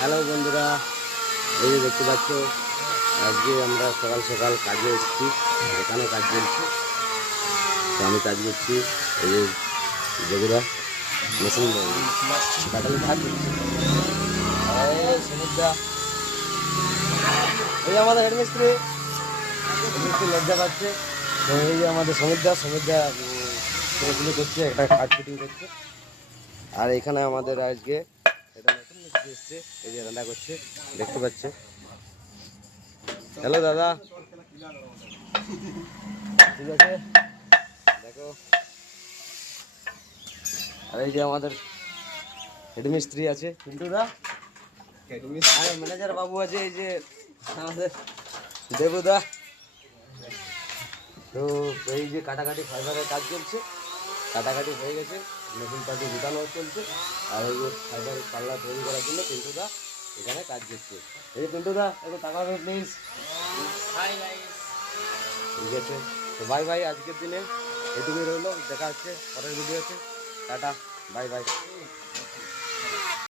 Hello বন্ধুরা, এই যে দেখতে পাচ্ছ আজকে আমরা সকাল সকাল কাজে এসেছি। এখানে কাজ চলছে, তো আমি কাজ করছি। এই যে যেগুলা মেশিন কাটালে কাজ করছে। সমুদ্রা, এই যে আমাদের হেডমিস্ত্রি একটু লজ্জা পাচ্ছে। তো এই যে আমাদের সমুদ্রা তুলে করছে, একটা কাজ ফিটিং করছে। আর এখানে আমাদের আজকে এটা নতুন মিস্ত্রি এসছে, এই যে রান্না করছে, দেখতে পাচ্ছে। হ্যালো দাদা, ঠিক আছে দেখো। আর এই যে আমাদের হেডমিস্ত্রি আছে পিন্টুদা, আর ম্যানেজার বাবু আছে এই যে আমাদের দেবুদা। তো এই যে কাটাকাটি ফাইবারের কাজ চলছে, কাটাকাটি হয়ে গেছে, নতুন পাটি গুটানো চলছে। আর এই যে ফাইবারের পাল্লা তৈরি করার জন্য পিন্টুদা এখানে কাজ করছে। এই যে পিন্টুদা একটু তাকাবে প্লিজ। ঠিক আছে, তো বাই বাই, আজকের দিনে এটুকুই রইলো। দেখা হচ্ছে পরের ভিডিওতে। Tata, bye bye.